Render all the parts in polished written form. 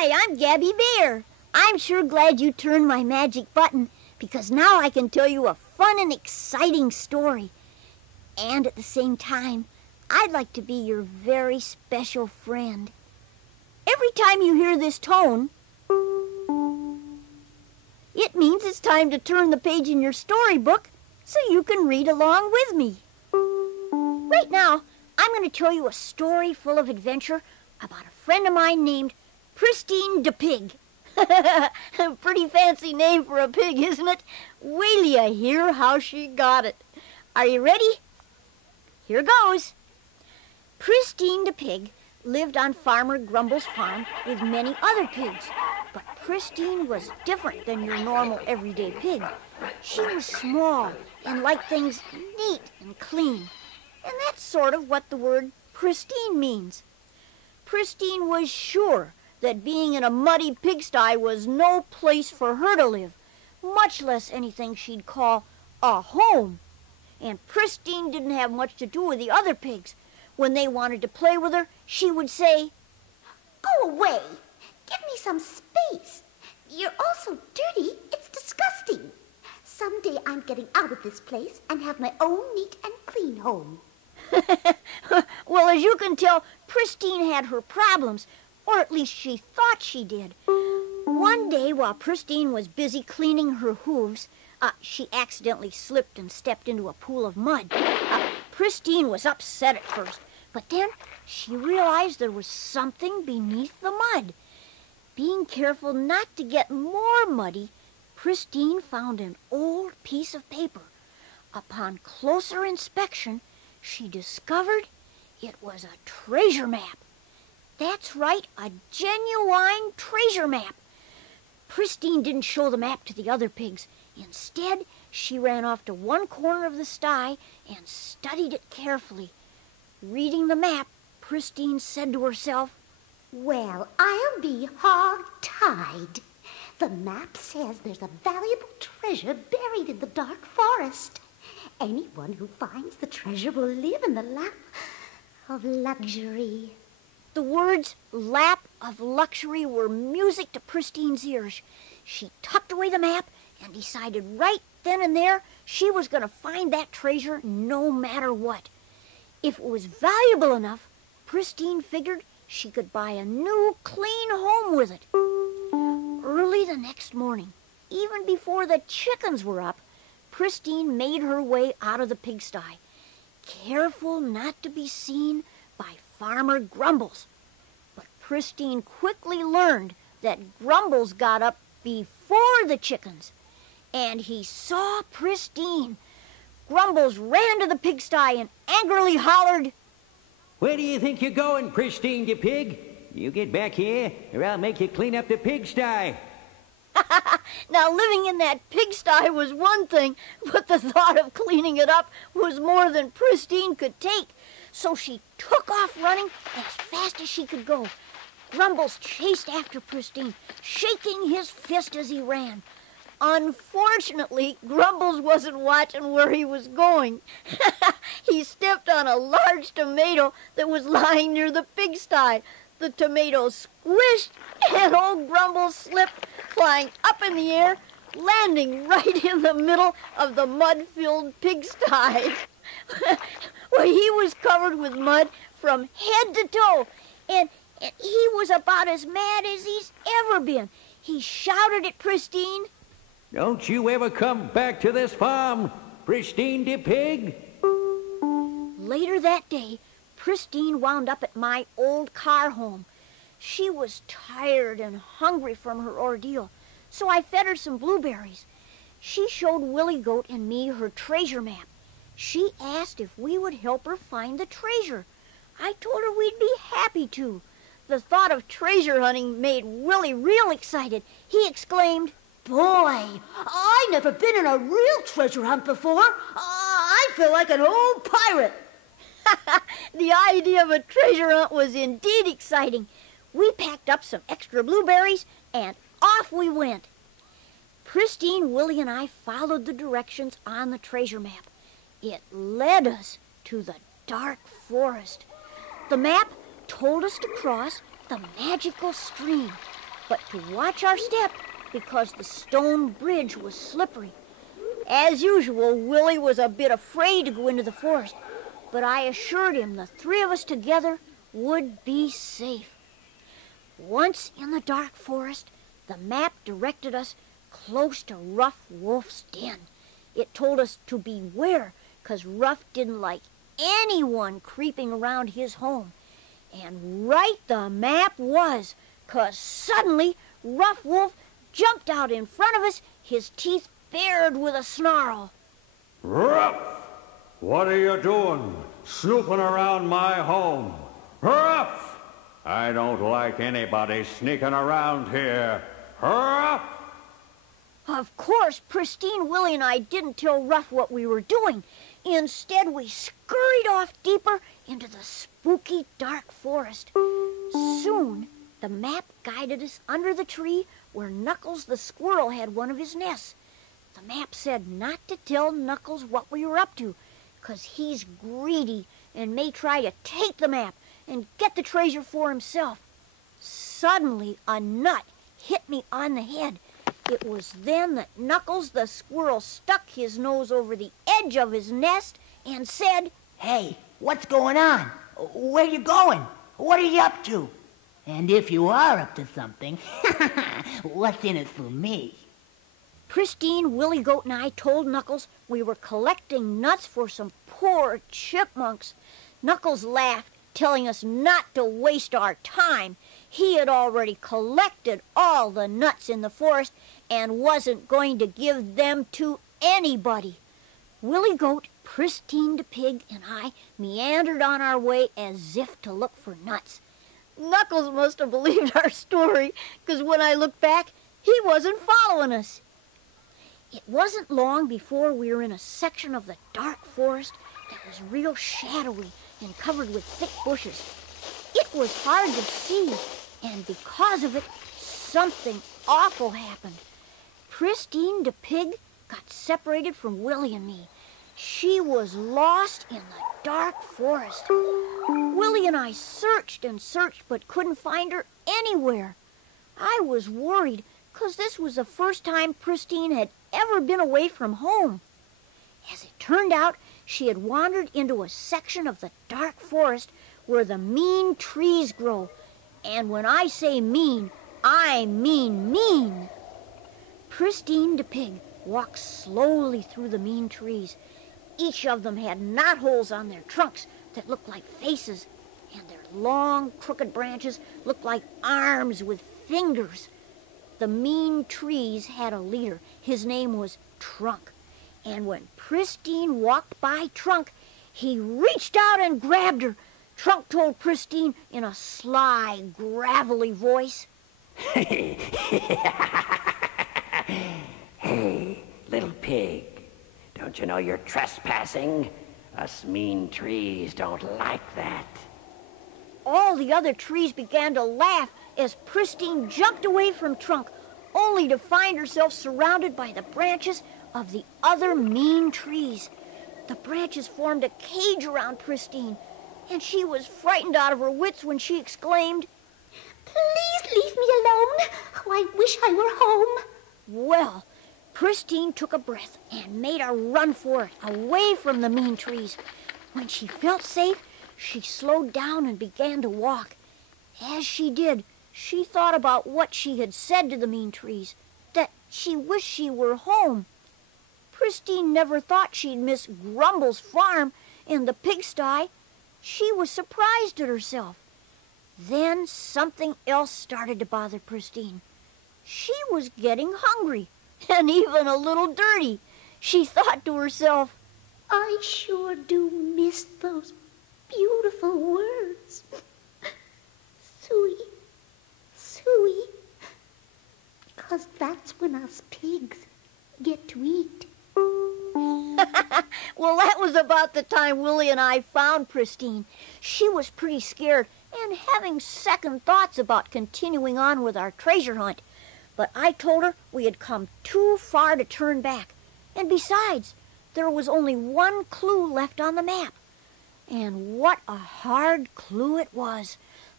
Hi, I'm Gabby Bear. I'm sure glad you turned my magic button because now I can tell you a fun and exciting story. And at the same time, I'd like to be your very special friend. Every time you hear this tone, it means it's time to turn the page in your storybook so you can read along with me. Right now, I'm going to tell you a story full of adventure about a friend of mine named Pristine de Pigge. Pretty fancy name for a pig, isn't it? Wait till you hear how she got it. Are you ready? Here goes. Pristine de Pigge lived on Farmer Grumble's farm with many other pigs. But Pristine was different than your normal everyday pig. She was small and liked things neat and clean. And that's sort of what the word pristine means. Pristine was sure that being in a muddy pigsty was no place for her to live, much less anything she'd call a home. And Pristine didn't have much to do with the other pigs. When they wanted to play with her, she would say, "Go away. Give me some space. You're all so dirty, it's disgusting. Someday I'm getting out of this place and have my own neat and clean home." Well, as you can tell, Pristine had her problems, or at least she thought she did. One day, while Pristine was busy cleaning her hooves, she accidentally slipped and stepped into a pool of mud. Pristine was upset at first, but then she realized there was something beneath the mud. Being careful not to get more muddy, Pristine found an old piece of paper. Upon closer inspection, she discovered it was a treasure map. That's right, a genuine treasure map. Pristine didn't show the map to the other pigs. Instead, she ran off to one corner of the sty and studied it carefully. Reading the map, Pristine said to herself, "Well, I'll be hog-tied. The map says there's a valuable treasure buried in the dark forest. Anyone who finds the treasure will live in the lap of luxury." The words lap of luxury were music to Pristine's ears. She tucked away the map and decided right then and there she was going to find that treasure no matter what. If it was valuable enough, Pristine figured she could buy a new, clean home with it. Early the next morning, even before the chickens were up, Pristine made her way out of the pigsty, careful not to be seen by Farmer Grumbles. But Pristine quickly learned that Grumbles got up before the chickens, and he saw Pristine. Grumbles ran to the pigsty and angrily hollered, "Where do you think you're going, Pristine de Pigge? You get back here, or I'll make you clean up the pigsty." Now, living in that pigsty was one thing, but the thought of cleaning it up was more than Pristine could take. So she took off running as fast as she could go. Grumbles chased after Pristine, shaking his fist as he ran. Unfortunately, Grumbles wasn't watching where he was going. He stepped on a large tomato that was lying near the pigsty. The tomato squished, and old Grumbles slipped, flying up in the air, landing right in the middle of the mud-filled pigsty. Well, he was covered with mud from head to toe, and he was about as mad as he's ever been. He shouted at Pristine, "Don't you ever come back to this farm, Pristine de Pigge." Later that day, Pristine wound up at my old car home. She was tired and hungry from her ordeal, so I fed her some blueberries. She showed Willie Goat and me her treasure map. She asked if we would help her find the treasure. I told her we'd be happy to. The thought of treasure hunting made Willie real excited. He exclaimed, "Boy, I've never been in a real treasure hunt before. I feel like an old pirate." The idea of a treasure hunt was indeed exciting. We packed up some extra blueberries, and off we went. Pristine, Willie, and I followed the directions on the treasure map. It led us to the dark forest. The map told us to cross the magical stream. but to watch our step because the stone bridge was slippery. As usual, Willie was a bit afraid to go into the forest, but I assured him the three of us together would be safe. Once in the dark forest, the map directed us close to Rough Wolf's den. It told us to beware, 'cause Rough didn't like anyone creeping around his home. And right the map was, 'cause suddenly Rough Wolf jumped out in front of us, his teeth bared with a snarl. Ruff! What are you doing, snooping around my home? Ruff! I don't like anybody sneaking around here. Ruff! Of course, Pristine, Willie, and I didn't tell Rough what we were doing. Instead, we scurried off deeper into the spooky dark forest. Soon, the map guided us under the tree where Knuckles the squirrel had one of his nests. The map said not to tell Knuckles what we were up to, 'cause he's greedy and may try to take the map and get the treasure for himself. Suddenly, a nut hit me on the head. It was then that Knuckles the squirrel stuck his nose over the edge of his nest and said, "Hey, what's going on? Where you going? What are you up to? And if you are up to something, what's in it for me?" Pristine, Willie Goat, and I told Knuckles we were collecting nuts for some poor chipmunks. Knuckles laughed, telling us not to waste our time. He had already collected all the nuts in the forest and wasn't going to give them to anybody. Willie Goat, Pristine de Pigge, and I meandered on our way as if to look for nuts. Knuckles must have believed our story, 'cause when I looked back, he wasn't following us. It wasn't long before we were in a section of the dark forest that was real shadowy and covered with thick bushes. It was hard to see, and because of it, something awful happened. Pristine de Pigge got separated from Willie and me. She was lost in the dark forest. Willie and I searched and searched, but couldn't find her anywhere. I was worried, 'cause this was the first time Pristine had ever been away from home. As it turned out, she had wandered into a section of the dark forest where the mean trees grow. And when I say mean, I mean mean. Pristine de Pigge walked slowly through the mean trees. Each of them had knotholes on their trunks that looked like faces, and their long, crooked branches looked like arms with fingers. The mean trees had a leader. His name was Trunk. And when Pristine walked by Trunk, he reached out and grabbed her. Trunk told Pristine in a sly, gravelly voice, Hey, little pig, don't you know you're trespassing? Us mean trees don't like that. All the other trees began to laugh as Pristine jumped away from Trunk, only to find herself surrounded by the branches of the other mean trees. The branches formed a cage around Pristine, and she was frightened out of her wits when she exclaimed, Please leave me alone. Oh, I wish I were home. Well, Pristine took a breath and made a run for it, away from the mean trees. When she felt safe, she slowed down and began to walk. As she did, she thought about what she had said to the mean trees, that she wished she were home. Pristine never thought she'd miss Grumble's farm and the pigsty. She was surprised at herself. Then something else started to bother Pristine. She was getting hungry, and even a little dirty. She thought to herself, I sure do miss those beautiful words. Suey, suey. Because that's when us pigs get to eat. Well, that was about the time Willie and I found Pristine. She was pretty scared and having second thoughts about continuing on with our treasure hunt. But I told her we had come too far to turn back. And besides, there was only one clue left on the map. And what a hard clue it was.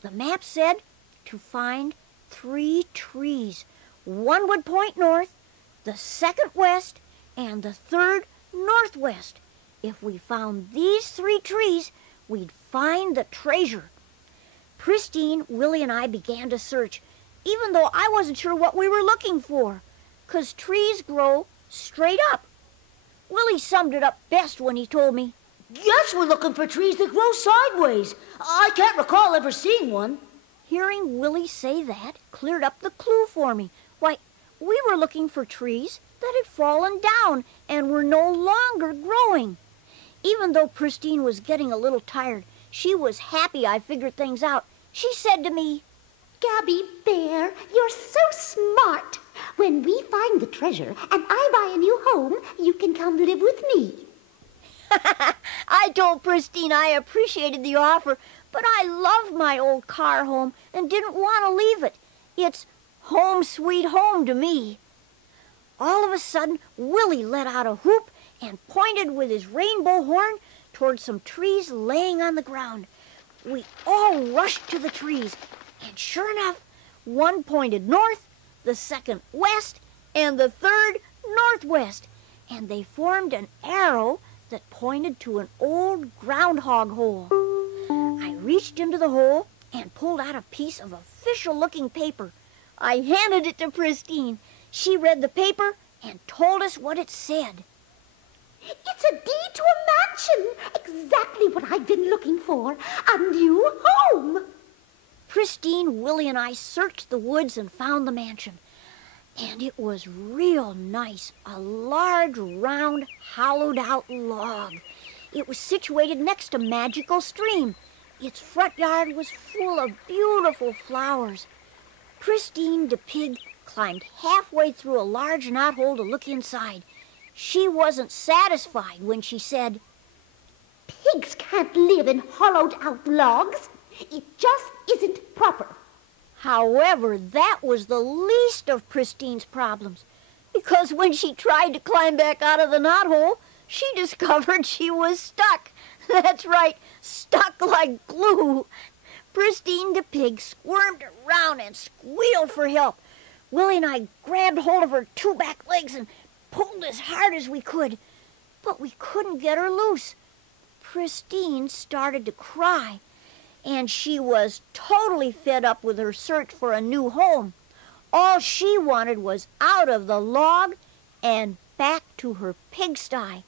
The map said to find 3 trees. One would point north, the second west, and the third northwest. If we found these 3 trees, we'd find the treasure. Pristine, Willie, and I began to search, even though I wasn't sure what we were looking for, 'cause trees grow straight up. Willie summed it up best when he told me, Guess we're looking for trees that grow sideways. I can't recall ever seeing one. Hearing Willie say that cleared up the clue for me. Why, we were looking for trees that had fallen down and were no longer growing. Even though Pristine was getting a little tired, she was happy I figured things out. She said to me, Gabby Bear, you're so smart. When we find the treasure and I buy a new home, you can come live with me. I told Pristine I appreciated the offer, but I loved my old car home and didn't want to leave it. It's home sweet home to me. All of a sudden, Willie let out a whoop and pointed with his rainbow horn toward some trees laying on the ground. We all rushed to the trees, and sure enough, one pointed north, the second west, and the third northwest, and they formed an arrow that pointed to an old groundhog hole. I reached into the hole and pulled out a piece of official-looking paper. I handed it to Pristine. She read the paper and told us what it said. It's a deed to a mansion. Exactly what I've been looking for. A new home. Pristine, Willie, and I searched the woods and found the mansion. And it was real nice, a large, round, hollowed-out log. It was situated next to Magical Stream. Its front yard was full of beautiful flowers. Pristine de Pigge climbed halfway through a large knothole to look inside. She wasn't satisfied when she said, Pigs can't live in hollowed-out logs. It just isn't proper. However, that was the least of Pristine's problems, because when she tried to climb back out of the knothole, she discovered she was stuck. That's right, stuck like glue. Pristine de Pigge squirmed around and squealed for help. Willie and I grabbed hold of her 2 back legs and pulled as hard as we could, but we couldn't get her loose. Pristine started to cry, and she was totally fed up with her search for a new home. All she wanted was out of the log and back to her pigsty.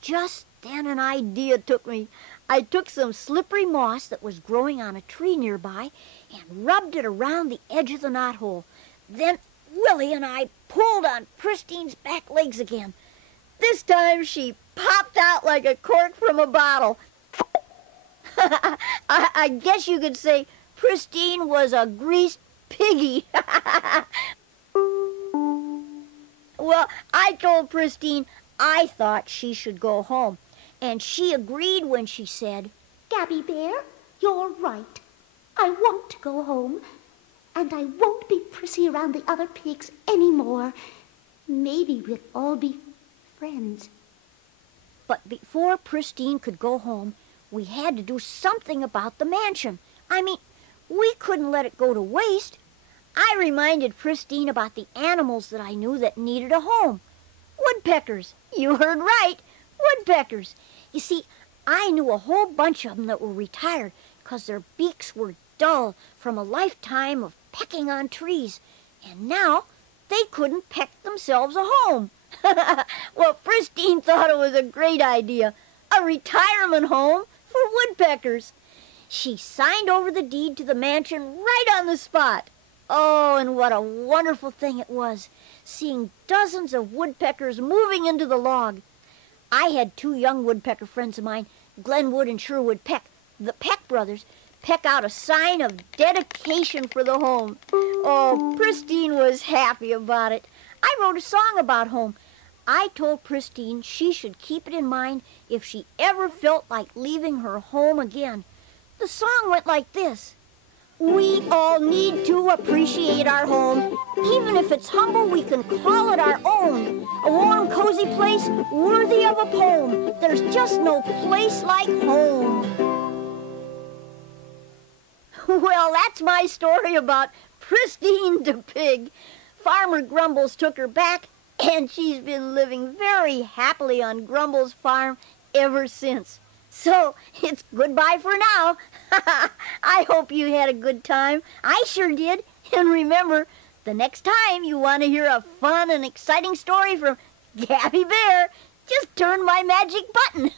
Just then an idea took me. I took some slippery moss that was growing on a tree nearby and rubbed it around the edge of the knothole. Then Willie and I pulled on Pristine's back legs again. This time she popped out like a cork from a bottle. I guess you could say Pristine was a greased piggy. Well, I told Pristine I thought she should go home, and she agreed when she said, Gabby Bear, you're right. I want to go home, and I won't be prissy around the other pigs anymore. Maybe we'll all be friends. But before Pristine could go home, we had to do something about the mansion. I mean, we couldn't let it go to waste. I reminded Pristine about the animals that I knew that needed a home. Woodpeckers. You heard right. Woodpeckers. You see, I knew a whole bunch of them that were retired because their beaks were dull from a lifetime of pecking on trees. And now they couldn't peck themselves a home. Well, Pristine thought it was a great idea. A retirement home for woodpeckers. She signed over the deed to the mansion right on the spot. Oh, and what a wonderful thing it was, seeing dozens of woodpeckers moving into the log. I had 2 young woodpecker friends of mine, Glen and Sherwood Peck, the Peck brothers, peck out a sign of dedication for the home. Oh, Pristine was happy about it. I wrote a song about home. I told Pristine she should keep it in mind if she ever felt like leaving her home again. The song went like this. We all need to appreciate our home. Even if it's humble, we can call it our own. A warm, cozy place worthy of a poem. There's just no place like home. Well, that's my story about Pristine de Pigge. Farmer Grumbles took her back, and she's been living very happily on Grumbles' farm ever since. So it's goodbye for now. I hope you had a good time. I sure did. And remember, the next time you want to hear a fun and exciting story from Gabby Bear, just turn my magic button.